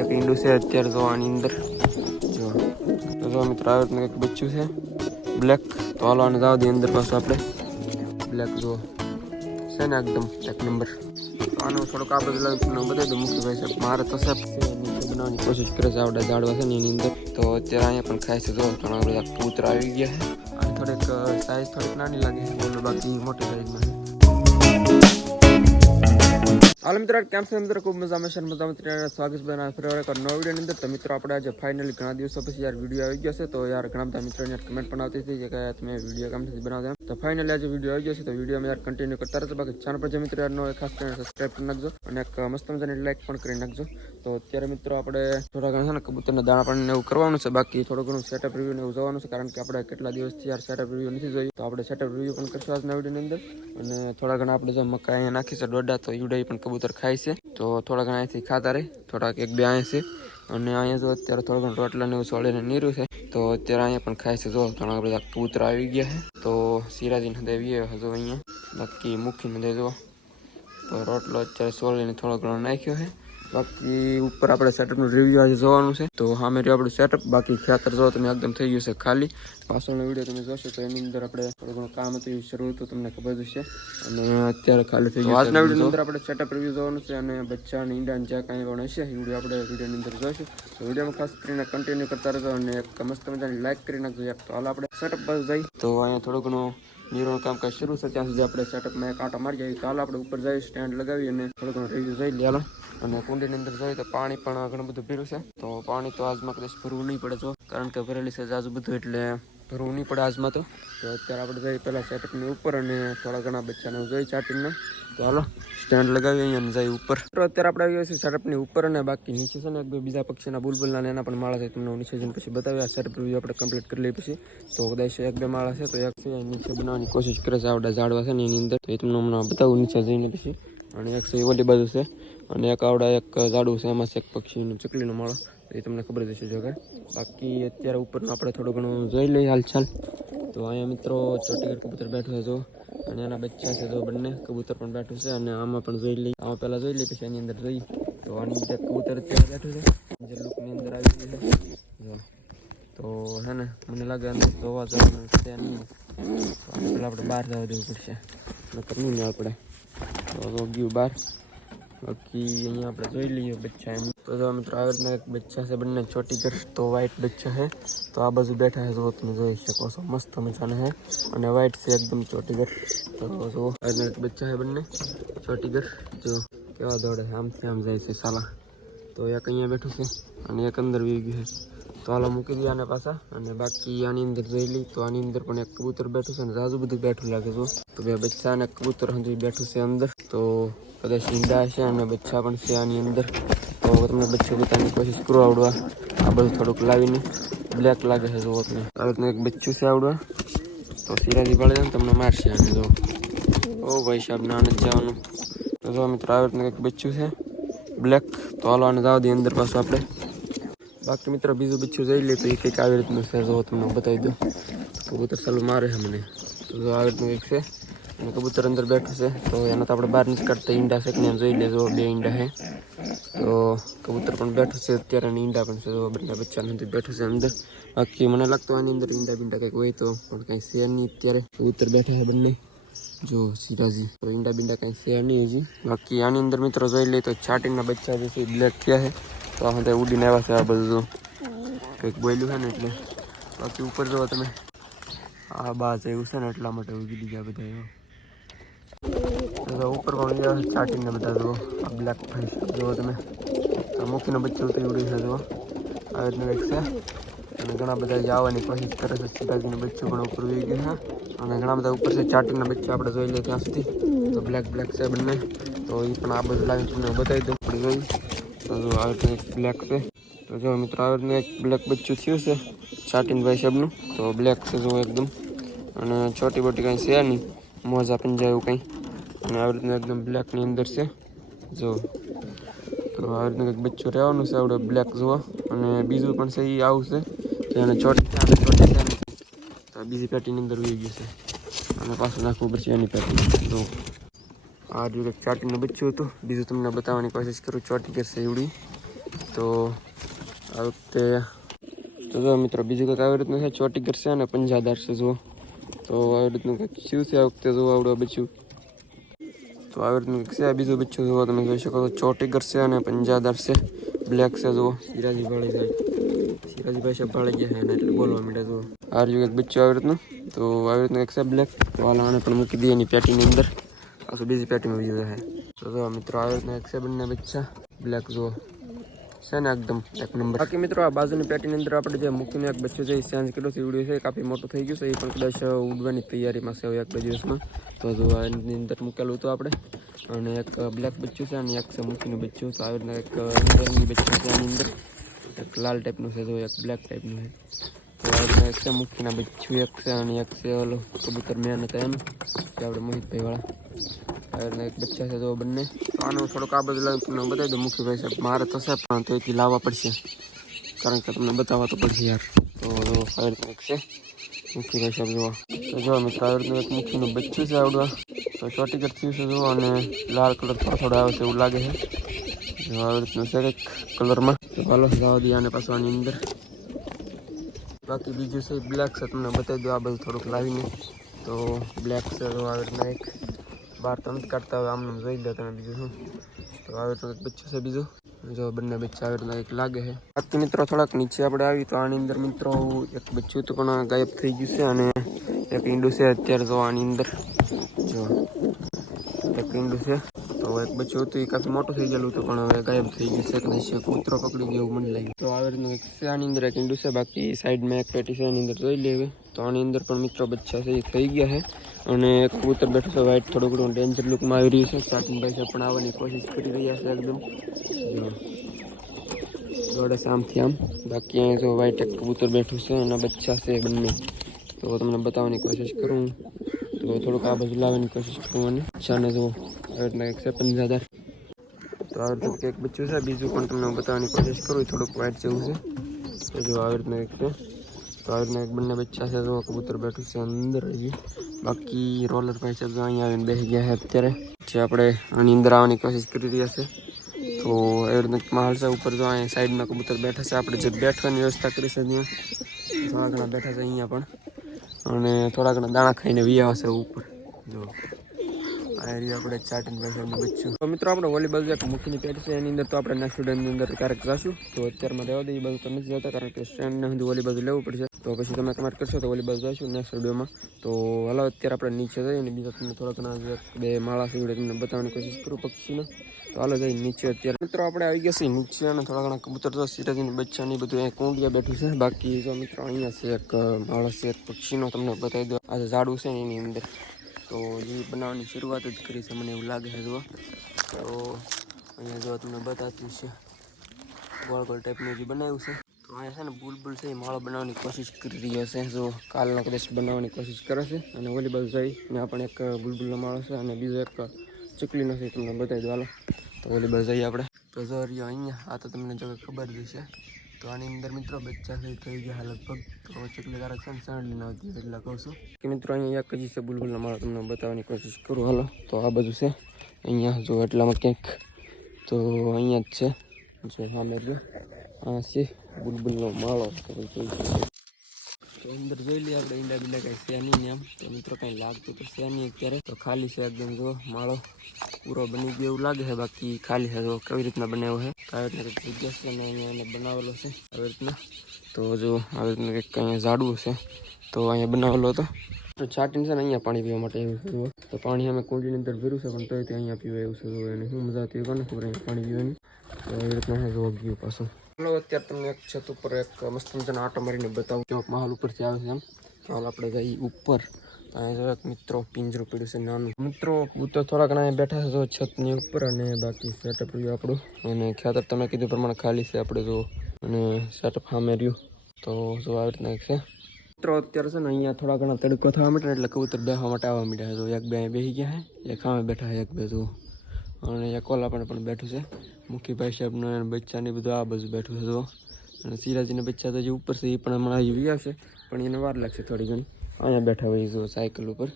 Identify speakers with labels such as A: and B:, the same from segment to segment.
A: એક ઈંડું છે, અત્યારે જો આની અંદર. જો. તો જો મિત્રો, આવે તમને કંઈક બચ્ચું છે. બ્લેક તો હાલો આને જાવ દઈએ અંદર પાછું આપણે. બ્લેક જો છે ને એકદમ એક નંબર તો આનું થોડોક આપણે પેલા તમને બતાવી દઉં. મુખ્યભાઈ સાહેબ, મારે તો સાહેબ નીચે બનાવવાની કોશિશ કરે છે. આવડે ઝાડવા છે ને એની અંદર. તો અત્યારે અહીંયા પણ ખાય છે. જો, ઘણા બધા કૂતરા આવી ગયા છે. અને થોડીક સાઇઝ થોડીક નાની લાગે છે. બોલો, બાકી મોટી સાઈઝમાં છે. હાલ મિત્રો કેમ છે? મિત્રો ખૂબ મજા છે મજામાં ત્યારે સ્વાગત બના ફરી એક નવા વિડીયોની અંદર. તો મિત્રો, આપણે આજે ફાઇનલી ઘણા દિવસો પછી યાર વીડિયો આવી ગયો છે, તો યાર ઘણા બધા મિત્રો યાર કમેન્ટ પણ આવતી હતી કે તમે વીડિયો કેમ નથી બનાવતા તો ફાઇનલી આજે વીડિયો આવી ગયો છે, તો વીડિયો યાર કન્ટિન્યુ કરતા રહેશે બાકી ચેનલ પર જે મિત્રો યાર ખાસ કરીને સબસ્ક્રાઈબ કરી નાખજો, અને એક મસ્ત મજાની લાઈક પણ કરી નાખજો. તો અત્યારે મિત્રો, આપણે થોડા ઘણા છે ને કબૂતરના દાણા પણ એવું કરવાનું છે, બાકી થોડું ઘણું સેટઅપ રિવ્યુ ને એવું જોવાનું છે, કારણ કે આપણે કેટલા દિવસથી યાર સેટઅપ રિવ્યુ નથી જોયું તો આપણે સેટઅપ રિવ્યુ પણ કરશું આજના વિડીયોની અંદર. અને થોડા ઘણા આપણે જે મકા અહીંયા નાખી છે દોડા તો ઈવડાઈ પણ કબૂતર ખાય છે. તો થોડા ઘણા અહીંથી ખાતા રહે. થોડાક એક બે અહીંયા છે. અને અહીંયા જો અત્યારે થોડા ઘણા રોટલા ને એવું સોળીને નીરું છે. તો અત્યારે અહીંયા પણ ખાય છે. જો ઘણા બધા કબૂતર આવી ગયા છે. તો સિરાજીને હદાવીએ હજુ અહીંયા. બાકી મૂકીને દે જો તો રોટલો અત્યારે સોળીને થોડો ઘણો નાખ્યો છે. બાકી ઉપર આપણે સેટઅપનું રિવ્યુ આજે જોવાનું છે. તો સામે રહ્યું આપણું સેટઅપ બાકી ખેતર જો તમે એકદમ થઈ ગયું છે ખાલી. પાછળનો વીડિયો તમે જોશો તો એની અંદર આપણે થોડું ઘણું કામ હતું એ શરૂ હતું તમને ખબર જ છે અને અત્યારે ખાલી થઈ ગયું આજના વિડીયોની અંદર આપણે સેટઅપ રિવ્યુ જોવાનું છે અને બચ્ચા અને ઈંડા કાંઈ પણ હશે એ વીડિયો આપણે વિડીયોની અંદર જોઈશું તો વિડીયોમાં ખાસ કરીને કન્ટિન્યુ કરતા રહેજો અને એક મસ્ત મજાની લાઇક કરી નાખજો યાર. તો હાલ આપણે સેટઅપ બાજુ જઈ. તો અહીંયા થોડું ઘણું નીરોનું કામકાજ શરૂ છે. ત્યાં સુધી આપણે સેટઅપમાં એક કાંટા મારી જઈએ તો હાલ આપણે ઉપર જઈ સ્ટેન્ડ લગાવી અને થોડું ઘણું રિવ્યુ જઈ લે. અને કુંડીની અંદર જોઈએ તો પાણી પણ ઘણું બધું ભીરું છે. તો પાણી તો આજમાં કદાચ ભરવું નહીં પડે જો. કારણ કે ભરેલી છે આજુ બધું એટલે ભરવું નહીં પડે આજમાં તો તો અત્યારે આપણે જઈએ પહેલાં સેટઅપની ઉપર અને થોડા ઘણા બચ્ચાને જોઈ ચાટીને તો હાલો સ્ટેન્ડ લગાવી અહીંયા જાય ઉપર. તો અત્યારે આપણે આવી છીએ સેટઅપની ઉપર અને બાકી નીચે છે ને એક બે બીજા પક્ષીના બુલબુલના એના પણ માળા છે તમને નીચે જઈને પછી બતાવ્યા સેટઅપ રિવ્યુ આપણે કમ્પ્લીટ કરી લઈએ પછી. તો કદાચ એક બે માળા છે તો એક છે નીચે બનાવવાની કોશિશ કરે છે. આવડા ઝાડવા છે ને એની અંદર. તો એ તમને હમણાં બતાવું નીચે જઈને પછી. અને એક છે ઓલી બાજુ છે. અને એક આવડા એક ઝાડું છે, એમાં છે એક પક્ષીનું, ચકલીનો માળો. એ તમને ખબર જ હશે જો કે બાકી અત્યારે ઉપરનું આપણે થોડું ઘણું જોઈ લઈએ હાલચાલ. તો અહીંયા મિત્રો ચોટીગર કબૂતર બેઠું છે જો. અને એના બચ્ચા છે જો બંને. કબૂતર પણ બેઠું છે અને આમાં પણ જોઈ લઈએ. આમાં પહેલાં જોઈ લઈએ, પછી એની અંદર જોઈ. તો આની અંદર કબૂતર અત્યારે બેઠું છે. જે લુકની અંદર આવી ગયું છે. તો હે ને, મને લાગે અંદર જોવા જવાનું છે નહીં. પેલા આપણે બહાર જવા દેવું પડશે. નકર નહીં આપણે. તો ગયું બહાર. બાકી અહીંયા આપણે જોઈ લઈએ બચ્ચા એમ. તો જો મિત્રો આવી એક બચ્ચા છે, બંને ચોટી ઘર તો વ્હાઇટ બચ્ચા છે. તો આ બાજુ બેઠા છે, જો તમે જોઈ શકો છો, મસ્ત મજાના છે. અને વ્હાઇટ છે, એકદમ ચોટી ઘર તો જો આવી એક બચ્ચા છે બંને, ચોટી ઘર જો કેવા દોડે છે, આમથી આમ જાય છે સાલા. તો એક અહીંયા બેઠું છે અને એક અંદર વી ગયું છે. તો હાલો મૂકી દઈએ આને પાછા. અને બાકી આની અંદર જોઈ લઈ તો આની અંદર પણ એક કબૂતર બેઠું છે અને રાજુ બધું બેઠું લાગે છે તો બે બચ્ચા અને કબૂતર હજુ બેઠું છે અંદર. તો કદાચ ઈંડા છે અને બચ્ચા પણ છે આની અંદર. તો તમને બચ્ચું પોતાની કોશિશ કરો આવડવા. આ બધું થોડુંક લાવીને બ્લેક લાગે છે, જુઓ તમે. હવે એક બચ્ચું છે આવડવા. તો સિરાજી પડે ને, તમને મારશે આને જો ઓ ભાઈ સાહેબ, ના, નથી જવાનું. તો જો મિત્રો આવે એક બચ્ચું છે બ્લેક તો હાલો, આને જાવ દઈએ અંદર પાછું આપણે. બાકી મિત્રો, બીજું બચ્ચું જઈ લે તો એ કંઈક આવી રીતનું છે જો તમને બતાવી દો કબૂતર ચાલુ મારે છે મને. તો જો આવી રીતનું એક છે. અને કબૂતર અંદર બેઠું છે. તો એના તો આપણે બહાર નથી કાઢતા. ઈંડા છે કે એમ જોઈ લેજો, બે ઈંડા છે. તો કબૂતર પણ બેઠું છે. અત્યારે અને ઈંડા પણ છે. જો બંને બચ્ચા નથી, બેઠું છે અંદર. બાકી મને લાગતું આની અંદર ઈંડા બીંડા કંઈક હોય તો, પણ કંઈ છે નહીં અત્યારે. કબૂતર બેઠા છે બંને. જો સીધાજી. તો ઈંડા બીંડા કંઈ છે નહીં હજી. બાકી આની અંદર મિત્રો જોઈ લઈએ તો છાટીના બચ્ચા જે છે બ્લેક થયા છે. તો આ બધા ઉડીને આવ્યા છે આ બધું કંઈક બોલ્યું છે ને એટલે. બાકી ઉપર જુઓ તમે. આ બાજ એવું છે ને એટલા માટે ઉગી દીધા બધા એવા. તો ઉપર પણ ચાટીને બધા જુઓ. આ બ્લેક ફેસ જુઓ તમે. આ મૂકીને બચ્ચું ઉતરી છે, જુઓ. આ રીતનું એક છે. અને ઘણા બધા આવવાની કોશિશ કરે છે સીતાજીનું બચ્ચું પણ ઉપર ઉઈ ગયું છે. અને ઘણા બધા ઉપર છે ચાટીના બચ્ચા આપણે જોઈ લઈએ ત્યાં સુધી. તો બ્લેક બ્લેક છે બંને. તો એ પણ આ બધું લાવીને તમને બતાવી દઉં પડી ગઈ તો જો આ રીતનું એક બ્લેક છે. તો જો મિત્રો, આ રીતનું એક બ્લેક બચ્ચું થયું છે ચાટીનભાઈ સાહેબનું. તો બ્લેક છે જો એકદમ. અને છોટી બોટી કાંઈ છે નહીં. મોજા પંજા એવું કંઈ. આવી રીતના એકદમ બ્લેકની અંદર છે જો તો આવી રીતનું કંઈક બચ્ચું રહેવાનું છે આપણે બ્લેક જોવા અને બીજું પણ છે એ આવશે એને ચોટી છે તો બીજી પેટીની અંદર ઉઈ ગયું છે અને પાછું નાખવું પડશે એની પેટી જો આ જો કંઈક ચાટીનું બચ્ચું હતું બીજું તમને બતાવવાની કોશિશ કરું ચોટી કરશે એવડી તો આ વખતે તો જો મિત્રો બીજું કંઈક આવી રીતનું છે ચોટી કરશે અને પંજાદાર છે જુઓ તો આવી રીતનું કંઈક થયું છે આ વખતે જુઓ આવડું બચ્યું તો આવી રીતનું છે. આ બીજું બચ્ચું જુઓ તમે, જોઈ શકો છો. ચોટીગર છે અને પંજાદાર છે. બ્લેક છે, જુઓ. સિરાજી ભાળી જાય સિરાજીભાઈ સાહેબ ભાળી ગયા છે એને એટલે બોલવા માંડે જુઓ. આ રહ્યું એક બચ્ચું આવી રીતનું. તો આવી રીતનું એક છે બ્લેક તો હાલ આને પણ મૂકી દઈએ એની પેટીની અંદર. પાછું બીજી પેટીમાં બીજું છે. તો જો મિત્રો, આવી રીતના એક છે બંને બચ્ચા. બ્લેક જુઓ. છે ને એકદમ, એક નંબર. બાકી મિત્રો, આ બાજુની પેટીની અંદર આપણે જે મૂકીને એક બચ્ચું છે, એ કર્યો છે વીડિયો છે કાફી મોટું થઈ ગયું છે, એ પણ કદાચ ઉડવાની તૈયારીમાં છે એક બે દિવસમાં. તો એની અંદર મૂકેલું હતું આપણે. અને એક બ્લેક બચ્ચું છે, અને એક છે મૂકીનું બચ્ચું. તો આવી રીતના એક રંગી બચ્ચું છે આની અંદર. એક લાલ ટાઈપનું છે, જો એક બ્લેક ટાઈપનું છે. તો આવી રીતના એક છે મૂકીના બચ્ચું, એક છે અને એક છે ઓલો કબૂતર મેન હતા એનું આપણે મોહિતભાઈ વાળા એક બચ્ચા છે તો બંને. તો આનું થોડુંક આ બધું લાવીને તમને બતાવી દઉં. મુખ્ય ભાઈ સાહેબ, મારે છે, પણ તો એથી લાવવા પડશે. કારણ કે તમને બતાવવા તો પડશે યાર. તો જો એક છે. મુખ્ય ભાઈ સાહેબ, જોવા. તો જો મિત્રો આવી એક મુખ્યનું બચ્ચું છે આવડવા. તો ચોટીકટ થયું છે, જોવા, અને લાલ કલર થોડો થોડો આવે છે એવું લાગે છે. જો, આવી રીતનું છે કંઈક કલરમાં તો ચાલો જવા દઈએ આને પાછું આની અંદર. બાકી બીજું છે બ્લેક છે, તમને બતાવી દઉં. આ બધું થોડુંક લાવીને. તો બ્લેક છે આવી રીતના એક. બહાર તો નથી કાઢતા હવે આમ જોઈ લો તમે બીજું શું. તો આવી એક બચ્ચું છે બીજું. જો બંને બચ્ચા આવે રીતના એક લાગે છે. બાકી મિત્રો થોડાક નીચે આપણે આવી તો આની અંદર મિત્રો એક બચ્ચું તો પણ ગાયબ થઈ ગયું છે અને એક ઈંડું છે અત્યારે તો આની અંદર. જો, એક ઈંડું છે. તો એક બચ્યું હતું, એ કાફી મોટું થઈ ગયેલું હતું, પણ હવે ગાયબ થઈ ગયું છે, કદાચ કૂતરો પકડી ગયો, મને લાગ્યું તો આવી રીતનું એક શાની અંદર એક ઈંડું છે, બાકી સાઈડમાં એક પેટી છે, એની અંદર જોઈ લેવે તો આની અંદર પણ મિત્રો બચ્ચા છે, એ થઈ ગયા છે. અને કબૂતર બેઠું છે વ્હાઈટ થોડું ઘણું ડેન્જર લુકમાં આવી રહ્યું છે. સ્ટાર્ટિંગ ભાઈ પણ આવવાની કોશિશ કરી રહ્યા છે એકદમ. દોડે આમથી આમ. બાકી અહીંયા જો વ્હાઈટ એક કબૂતર બેઠું છે અને બચ્ચા છે બંને. તો તમને બતાવવાની કોશિશ કરું તો થોડુંક આ બાજુ લાવવાની કોશિશ કરું અને બચ્ચાને જો આવી રીતના એક છે, પંજાદાર. તો આવી રીતનું એક બચ્ચું છે. બીજું પણ તમને બતાવવાની કોશિશ કરું થોડુંક વાઇટ જેવું છે. જો આવી રીતના એક તો આવી રીતના એક બંને બચ્ચા છે. જો કબૂતર બેઠું છે અંદર આવી બાકી રોલર ભાઈ છે, જો અહીંયા આવીને બેસી ગયા છે અત્યારે. જે આપણે આની અંદર આવવાની કોશિશ કરી રહ્યા છે. તો એવી રીતના માહોલ છે. ઉપર જો અહીંયા સાઈડમાં કબૂતર બેઠા છે. આપણે જે બેઠવાની વ્યવસ્થા કરી છે ત્યાં. થોડા ઘણા બેઠા છે અહીંયા પણ. અને થોડા ઘણા દાણા ખાઈને વિયા છે ઉપર. જો. આ એરિયા આપણે ચાટીને બેસવાનું બચ્ચું તો મિત્રો, આપણે વોલીબોલ જે મુખીની પેટ છે, એની અંદર તો આપણે નેક્સ્ટ સ્ટુડન્ટની અંદર ક્યારેક જશું. તો અત્યારમાં રહેવા દઈએ બધું તો નથી જતા, કારણ કે સ્ટેન્ડને સુધી વોલીબોલ લેવું પડશે. તો પછી તમે કમેન્ટ કરશો તો વોલીબોલ જઈશું નેક્સ્ટ વિડીયોમાં તો હાલો, અત્યારે આપણે નીચે જઈએ અને બીજા તમને થોડા ઘણા બે માળા છે તમને બતાવવાની કોશિશ કરું પક્ષીને તો હાલો જઈ નીચે અત્યારે. મિત્રો, આપણે આવી ગયા છીએ નીચે અને થોડા ઘણા કબૂતર તો સિરાજીની બચ્ચાની બધું અહીંયા કુંડિયા બેઠું છે. બાકી જો મિત્રો, અહીંયા છે એક માળા છે, એક પક્ષીનો તમને બતાવી દો આજે ઝાડું છે એની અંદર. તો એ બનાવવાની શરૂઆત જ કરી છે, મને એવું લાગે છે જો તો અહીંયા જો તમને બતાવતું છે. ગોળ ગોળ ટાઈપનું જે બનાવ્યું છે. તો અહીંયા છે ને બુલબુલ છે, એ માળો બનાવવાની કોશિશ કરી રહ્યો છે જો કાલનો કદાચ બનાવવાની કોશિશ કરે છે. અને વોલીબોલ જઈ ત્યાં પણ એક બુલબુલનો માળો છે અને બીજો એક ચકલીનો છે તમને બતાવી દો હાલો. તો વોલીબોલ જઈએ આપણે. તો જો રહ્યો અહીંયા, આ તો તમને જો ખબર જ છે. તો આની અંદર મિત્રો બચ્ચા થઈ થઈ ગયા લગભગ. તો ચકલી તારા છે ને આવતી એટલે કહું છું. કે મિત્રો અહીંયા એક જ છે બુલબુલનો માળો, તમને બતાવવાની કોશિશ કરું. હાલો, તો આ બધું છે. અહીંયા જો એટલામાં ક્યાંક, તો અહીંયા જ છે. જો સામે રહ્યો. આ છે બુલબુલનો માળો. તો જોઈ શકો તો અંદર જોઈ લઈએ આપણે ઈંડા બીંડા કાંઈ છે નહીં એમ. તો મિત્રો કાંઈ લાગતું તો છે નહીં અત્યારે. તો ખાલી છે એકદમ જો માળો પૂરો બની ગયો એવું લાગે છે. બાકી ખાલી છે જો કેવી રીતના બનાવ્યો છે. તો આવી રીતના કંઈક જગ્યા છે અને અહીંયા એને બનાવેલો છે. આવી રીતના. તો જો આવી રીતના કંઈક અહીંયા ઝાડવું છે. તો અહીંયા બનાવેલો હતો. તો છાટીને છે ને અહીંયા પાણી પીવા માટે એવું છે તો પાણી અમે કુંડીની અંદર ભર્યું છે, પણ તોય તે અહીંયા પીવા એવું જુઓ. એને શું મજા આવતી હોય ખબર, અહીંયા પાણી પીવાની. તો એવી રીતના જોવા ગયું પાછું. ચાલો અત્યારે તમને એક છત ઉપર એક મસ્ત મજાનો આટો મારીને બતાવું. કેવો માહોલ ઉપરથી આવે છે એમ. હાલ, આપણે જઈએ ઉપર. એક મિત્રો પિંજરું પડ્યું છે, નાનું. મિત્રો, તો થોડા ઘણા બેઠા છે, જો છતની ઉપર અને બાકી સેટઅપ રહ્યું આપણું. અને ખેતર તમે કીધું પ્રમાણે ખાલી છે આપણે જો. અને સેટઅપ સામે રહ્યું. તો જો આવી રીતના છે. મિત્રો, અત્યારે છે ને અહીંયા થોડા ઘણા તડકો થવા માંડ્યા એટલે કબૂતર બેસવા માટે આવવા માંડ્યા છે. જો એક બે બેસી ગયા છે, એક સામે બેઠા છે, એક બે જો. અને એક ઓલા પણ બેઠું છે. મુખીભાઈ સાહેબનો અને બચ્ચાને બધું આ બાજુ બેઠું હતો અને સિરાજીના બચ્ચા તો જે ઉપર છે, એ પણ હમણાં આવી આવશે. પણ એને વાર લાગશે થોડી ઘણી. અહીંયા બેઠા હોય, જો, સાયકલ ઉપર.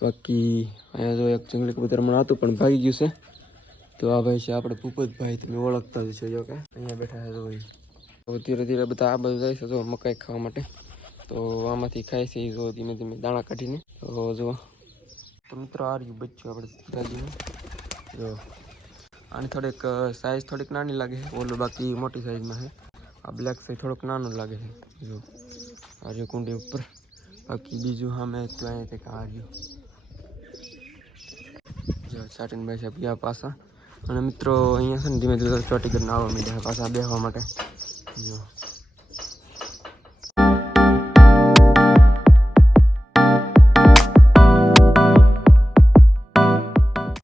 A: બાકી અહીંયા જો એક જંગલી કબૂતર હમણાં હતું, પણ ભાગી ગયું છે. તો આ ભાઈ છે આપણે ભૂપતભાઈ, તમે ઓળખતા જ છો જો કે. અહીંયા બેઠા છે ભાઈ તો ધીરે ધીરે બધા આ બધું જાય છે, જો, મકાઈ ખાવા માટે. તો આમાંથી ખાય છે જો, ધીમે ધીમે દાણા કાઢીને. તો, જો. તો મિત્રો, આ રહ્યું બચ્ચું આપણે સીતાજીનું જો. આની થોડીક સાઇઝ થોડીક નાની લાગે છે. ઓલું બાકી મોટી સાઇઝમાં છે. આ બ્લેક સાઈઝ થોડોક નાનો લાગે છે. જો, આ રહ્યું કુંડી ઉપર. બાકી બીજું સામે તો અહીંયા કંઈક આ રહ્યું. જો, સાટીન ભાઈ સાહેબ ગયા પાછા. અને મિત્રો, અહીંયા છે ને ધીમે ધીમે ચોટી કરીને આવવા માંડ્યા પાછા બેસવા માટે. જો.